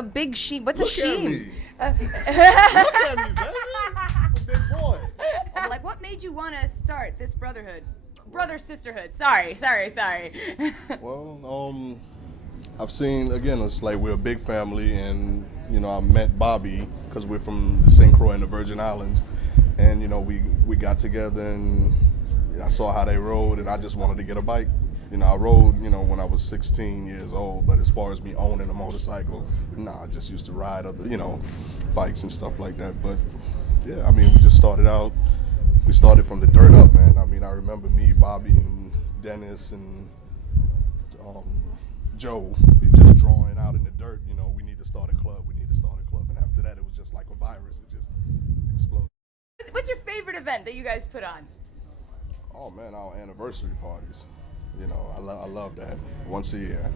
a big sheem. What's a Look at sheem? me. Look at me, baby. I'm a big boy. Like, what made you want to start this brotherhood? Brother-sisterhood. Sorry. Well, I've seen, again, it's like we're a big family, and, you know, I met Bobby because we're from the St. Croix and the Virgin Islands. And, you know, we got together and I saw how they rode, and I just wanted to get a bike. You know, I rode, you know, when I was 16 years old, but as far as me owning a motorcycle, I just used to ride other, you know, bikes and stuff like that. But, yeah, I mean, we just started out. We started from the dirt up, man. I mean, I remember me, Bobby, and Dennis, and Joe, just drawing out in the dirt. You know, we need to start a club. And after that, it was just like a virus. It just exploded. What's your favorite event that you guys put on? Oh man, our anniversary parties. You know, I love that once a year.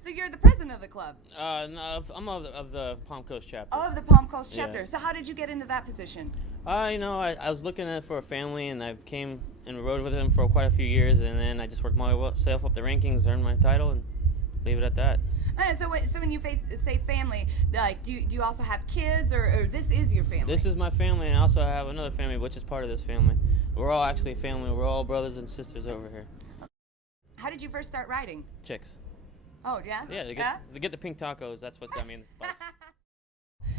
So you're the president of the club? No, I'm of the Palm Coast chapter. Of the Palm Coast chapter. Yes. So how did you get into that position? You know, I was looking for a family, and I came and rode with him for quite a few years, and then I just worked myself up the rankings, earned my title, and leave it at that. So when you say family, like, do you also have kids, or this is your family? This is my family, and I also have another family, which is part of this family. We're all actually a family. We're all brothers and sisters over here. How did you first start riding? Chicks. Oh, yeah? Yeah, to get the pink tacos, that's what got me in the bikes.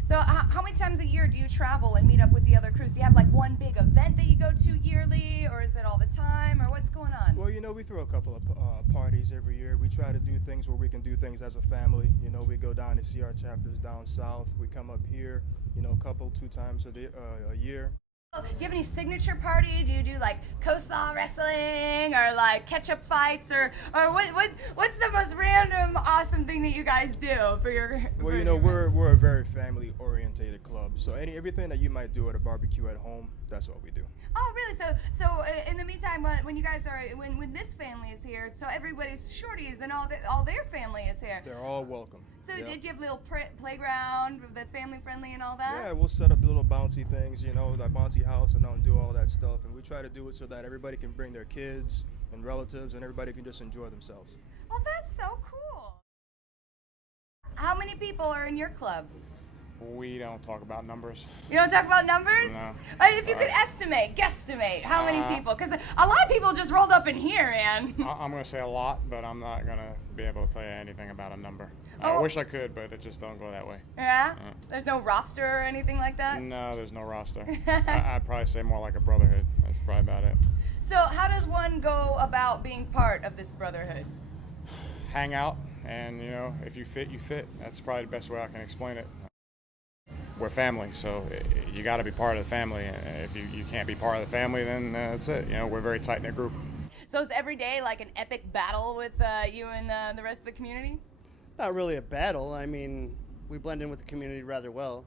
So how many times a year do you travel and meet up with the other crews? Do you have like one big event that you go to yearly, or is it all the time, or what's going on? Well, you know, we throw a couple of parties every year. We try to do things where we can do things as a family. You know, we go down to see our chapters down south. We come up here, you know, two times a year. Do you have any signature party? Do you do like coleslaw wrestling, or like ketchup fights, or what's the most random awesome thing that you guys do for your? Well, you know, we're a very family orientated club. So everything that you might do at a barbecue at home, that's what we do. Oh, really? So in the meantime, when you guys are when this family is here, so everybody's shorties and all their family is here. They're all welcome. So yeah. did you have a little playground, the family friendly and all that? Yeah, we'll set up little bouncy things, you know, that bouncy house, and do all that stuff. And we try to do it so that everybody can bring their kids and relatives, and everybody can just enjoy themselves. Oh, that's so cool. How many people are in your club? We don't talk about numbers. You don't talk about numbers? No. If you could guesstimate how many people, because a lot of people just rolled up in here, man. I'm going to say a lot, but I'm not going to be able to tell you anything about a number. I Oh. wish I could, but it just don't go that way. Yeah? There's no roster or anything like that? No, there's no roster. I'd probably say more like a brotherhood. That's probably about it. So how does one go about being part of this brotherhood? Hang out, and, you know, if you fit, you fit. That's probably the best way I can explain it. We're family, so you got to be part of the family. If you can't be part of the family, then that's it. You know, we're a very tight-knit group. So is every day like an epic battle with you and the rest of the community? Not really a battle. I mean, we blend in with the community rather well.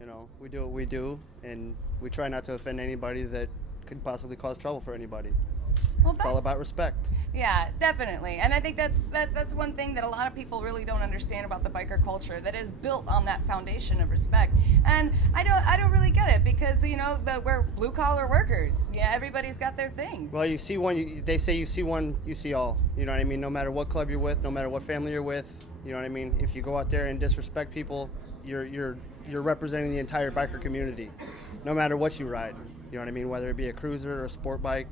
You know, we do what we do, and we try not to offend anybody that could possibly cause trouble for anybody. Well, It's all about respect. Yeah, definitely. And I think that's one thing that a lot of people really don't understand about the biker culture, that is built on that foundation of respect. And I don't really get it, because, you know, we're blue collar workers. Yeah, everybody's got their thing. Well, you see one, they say you see one, you see all. You know what I mean? No matter what club you're with, no matter what family you're with, you know what I mean? If you go out there and disrespect people, you're representing the entire biker community, no matter what you ride. You know what I mean? Whether it be a cruiser or a sport bike,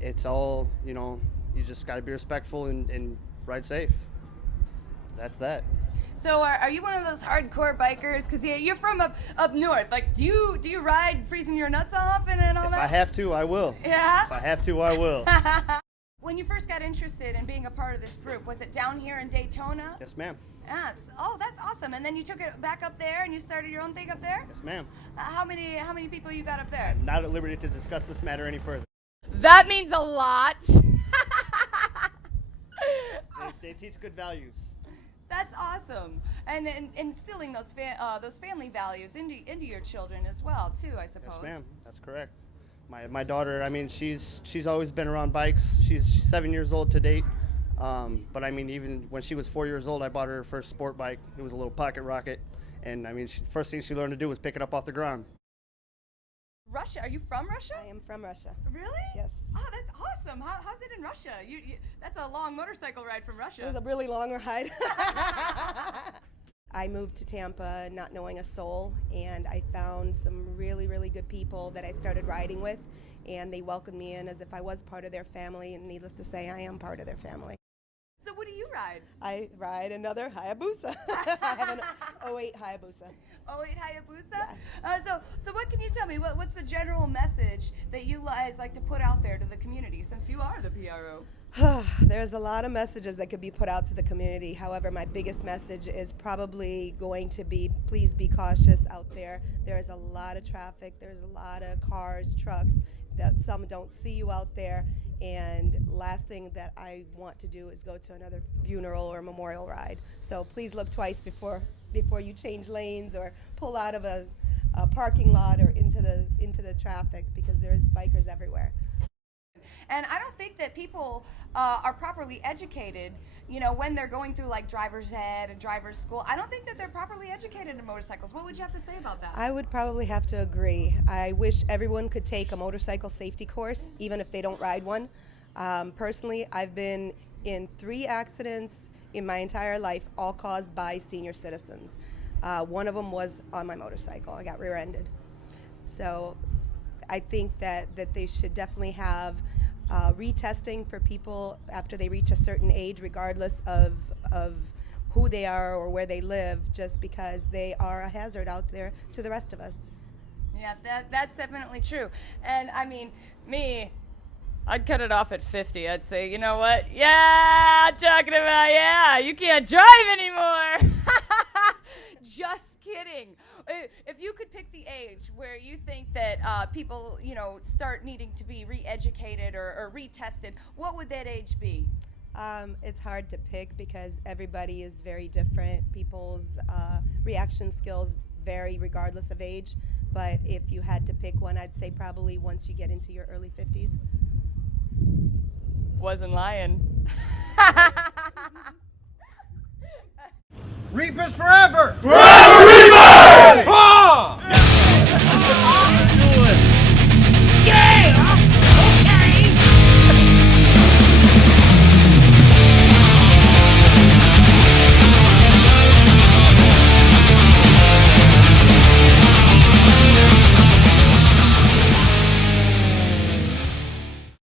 it's all, you know, you just got to be respectful and ride safe. That's that. So are you one of those hardcore bikers? Because you're from up north. Like, do you ride freezing your nuts off and all If that? I have to, I will. Yeah? If I have to, I will. When you first got interested in being a part of this group, was it down here in Daytona? Yes, ma'am. Yes. Oh, that's awesome. And then you took it back up there and you started your own thing up there? Yes, ma'am. How many people you got up there? I'm not at liberty to discuss this matter any further. That means a lot. They teach good values. That's awesome. And instilling those family values into your children as well, too, I suppose. Yes, ma'am. That's correct. My daughter, I mean, she's always been around bikes. She's 7 years old to date. But I mean, even when she was 4 years old, I bought her first sport bike. It was a little pocket rocket. And I mean, first thing she learned to do was pick it up off the ground. Russia? Are you from Russia? I am from Russia. Really? Yes. Oh, that's awesome. How's it in Russia? You that's a long motorcycle ride from Russia. It was a really long ride. I moved to Tampa not knowing a soul, and I found some really, really good people that I started riding with, and they welcomed me in as if I was part of their family, and needless to say, I am part of their family. So what do you ride? I ride another Hayabusa. I have an 08 Hayabusa. 08 Hayabusa? So what can you tell me? What's the general message that you guys like to put out there to the community, since you are the PRO? There's a lot of messages that could be put out to the community. However, my biggest message is probably going to be, please be cautious out there. There's a lot of traffic. There's a lot of cars, trucks, that some don't see you out there. And last thing that I want to do is go to another funeral or memorial ride. So please look twice before you change lanes or pull out of a parking lot or into the traffic, because there's bikers everywhere. And I don't think that people are properly educated, when they're going through like driver's ed and driver's school. I don't think that they're properly educated in motorcycles. What would you have to say about that? I would probably have to agree. I wish everyone could take a motorcycle safety course, even if they don't ride one. Personally, I've been in 3 accidents in my entire life, all caused by senior citizens. One of them was on my motorcycle. I got rear-ended. So I think that they should definitely have retesting for people after they reach a certain age, regardless of who they are or where they live, just because they are a hazard out there to the rest of us. Yeah, that's definitely true. And I mean, I'd cut it off at 50. I'd say, you know what? Yeah, I'm talking about, you can't drive anymore. Just kidding. If you could pick the age where you think that people, start needing to be re-educated or retested, what would that age be? It's hard to pick because everybody is very different. People's reaction skills vary regardless of age. But if you had to pick one, I'd say probably once you get into your early 50s. Wasn't lying. Reapers forever! Forever Reapers!